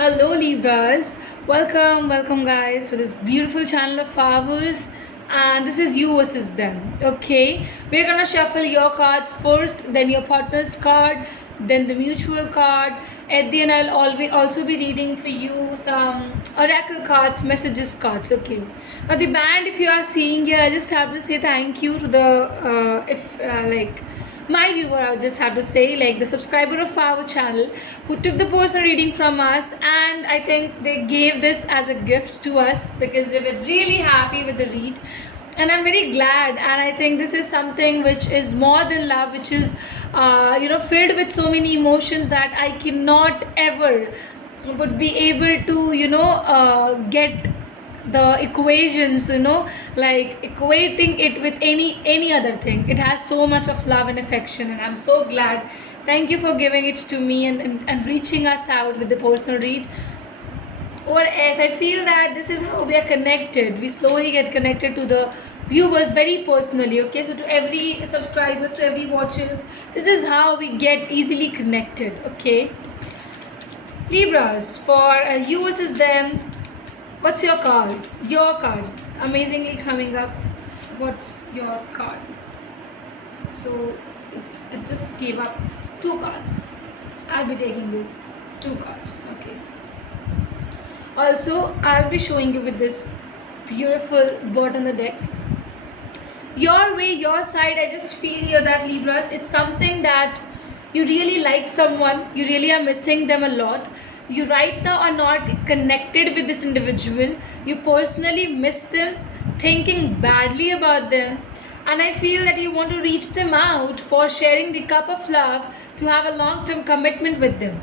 Hello Libras, welcome guys to this beautiful channel of ours, and this is you versus them. Okay, we're gonna shuffle your cards first, then your partner's card, then the mutual card. At the end, I'll always also be reading for you some oracle cards, messages cards. Okay, now the band, if you are seeing here, I just have to say thank you to the if like my viewer, I just have to say, like the subscriber of our channel who took the personal reading from us, and I think they gave this as a gift to us because they were really happy with the read. And I'm very glad, and I think this is something which is more than love, which is filled with so many emotions that I cannot ever would be able to get the equations, like equating it with any other thing. It has so much of love and affection, and I'm so glad. Thank you for giving it to me and reaching us out with the personal read. Or as I feel that this is how we are connected. We slowly get connected to the viewers very personally. Okay, so to every subscribers, to every watchers, this is how we get easily connected. Okay, Libras, for you versus them. What's your card? Your card. Amazingly coming up. What's your card? So it just gave up two cards. I'll be taking this two cards. Okay. Also, I'll be showing you with this beautiful bird on the deck. Your way, your side, I just feel here that Libras, it's something that you really like someone, you really are missing them a lot. You right now are not connected with this individual, you personally miss them, thinking badly about them, and I feel that you want to reach them out for sharing the cup of love to have a long-term commitment with them.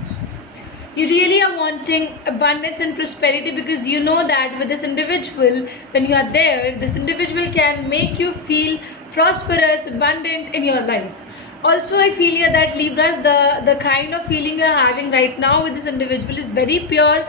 You really are wanting abundance and prosperity because you know that with this individual, when you are there, this individual can make you feel prosperous, abundant in your life. Also, I feel here that Libras, the kind of feeling you're having right now with this individual is very pure.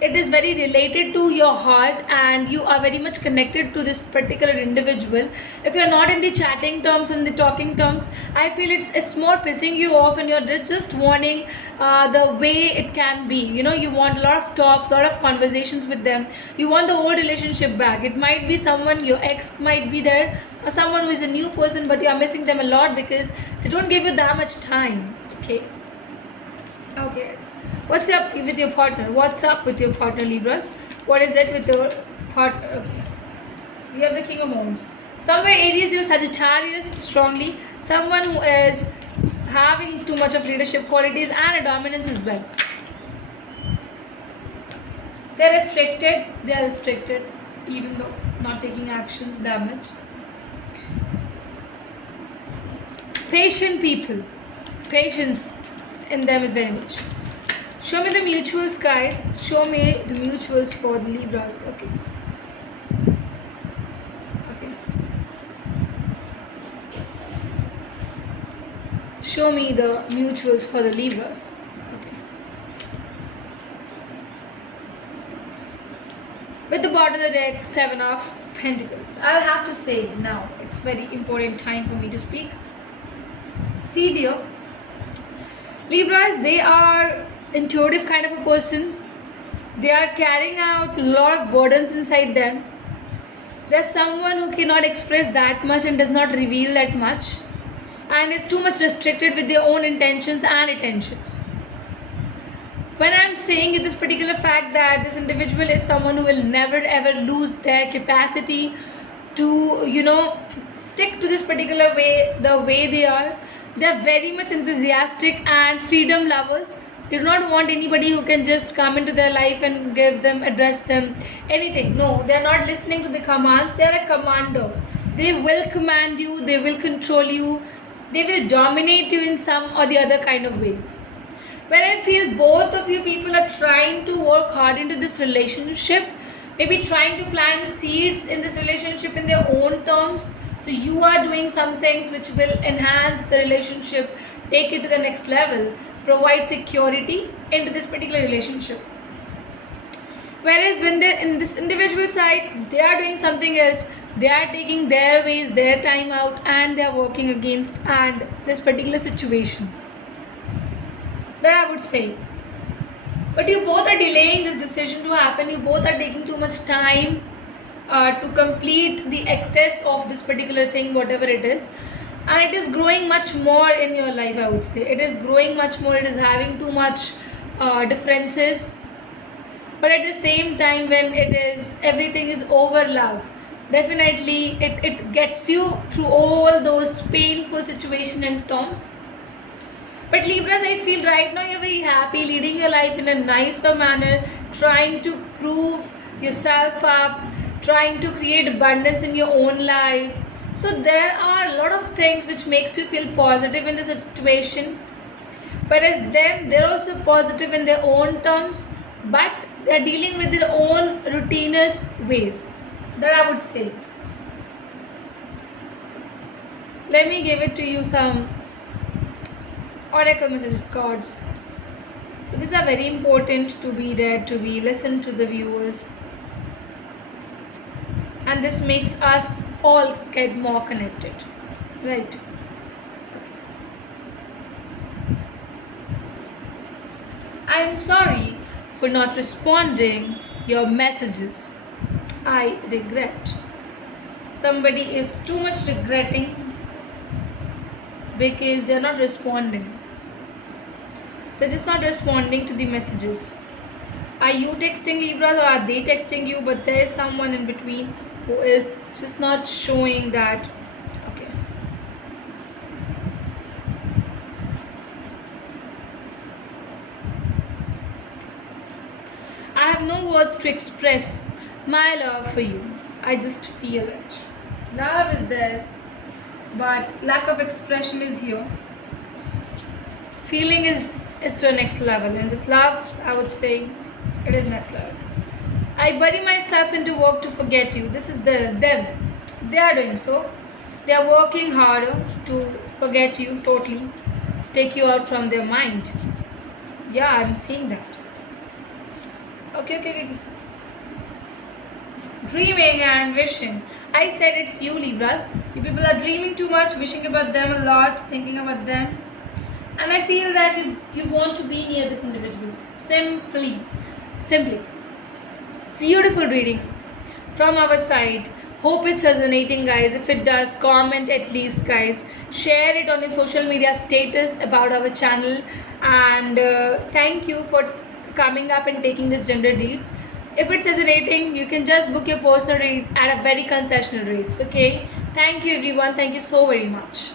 It is very related to your heart, and you are very much connected to this particular individual. If you're not in the chatting terms and the talking terms, I feel it's more pissing you off, and you're just wanting the way it can be. You want a lot of talks, a lot of conversations with them. You want the old relationship back. It might be someone, your ex might be there, or someone who is a new person, but you are missing them a lot because they don't give you that much time. Okay, what's up with your partner? What's up with your partner, Libras? What is it with your partner? Okay. We have the King of Wands. Somewhere Aries, you Sagittarius strongly. Someone who is having too much of leadership qualities and a dominance as well. They're restricted, even though not taking actions that much. Patient people. Patience in them is very much. Show me the mutuals, guys. Show me the mutuals for the Libras. Okay. Show me the mutuals for the Libras. Okay. With the bottom of the deck, 7 of Pentacles. I'll have to say now, it's very important time for me to speak. See dear, Libras, they are intuitive kind of a person. They are carrying out a lot of burdens inside them. There's someone who cannot express that much and does not reveal that much, and is too much restricted with their own intentions and attentions. When I'm saying this particular fact that this individual is someone who will never ever lose their capacity to stick to this particular way, the way they are. They're very much enthusiastic and freedom lovers. They do not want anybody who can just come into their life and address them anything. No, they're not listening to the commands. They're a commander. They will command you, they will control you, they will dominate you in some or the other kind of ways. When I feel both of you people are trying to work hard into this relationship, maybe trying to plant seeds in this relationship in their own terms. So you are doing some things which will enhance the relationship, take it to the next level, provide security into this particular relationship. Whereas when they're in this individual side, they are doing something else. They are taking their ways, their time out, and they are working against and this particular situation. That I would say. but you both are delaying this decision to happen. You both are taking too much time to complete the excess of this particular thing, whatever it is, and it is growing much more in your life. I would say it is growing much more. It is having too much differences, but at the same time, when it is everything is over love, definitely it gets you through all those painful situation and terms. But Libras, I feel right now you're very happy, leading your life in a nicer manner, trying to prove yourself up, trying to create abundance in your own life. So there are a lot of things which makes you feel positive in the situation. Whereas them, they're also positive in their own terms, but they're dealing with their own routinous ways. That I would say. Let me give it to you some oracle messages cards. So these are very important to be read, to be listened to the viewers, and this makes us all get more connected, right? I am sorry for not responding your messages. I regret. Somebody is too much regretting because they are not responding. They're just not responding to the messages. Are you texting Libras or are they texting you? But there is someone in between who is just not showing that. Okay. I have no words to express my love for you. I just feel it. Love is there, but lack of expression is here. Feeling is to a next level, and this love, I would say, it is next level. I bury myself into work to forget you. This is them. They are doing so. They are working harder to forget you totally, take you out from their mind. Yeah, I'm seeing that. Okay. Dreaming and wishing. I said it's you, Libras. You people are dreaming too much, wishing about them a lot, thinking about them. And I feel that you want to be near this individual. Simply. Beautiful reading from our side. Hope it's resonating, guys. If it does, comment at least, guys. Share it on your social media status about our channel. And thank you for coming up and taking this gender reads. If it's resonating, you can just book your personal read at a very concessional rates. Okay. Thank you, everyone. Thank you so very much.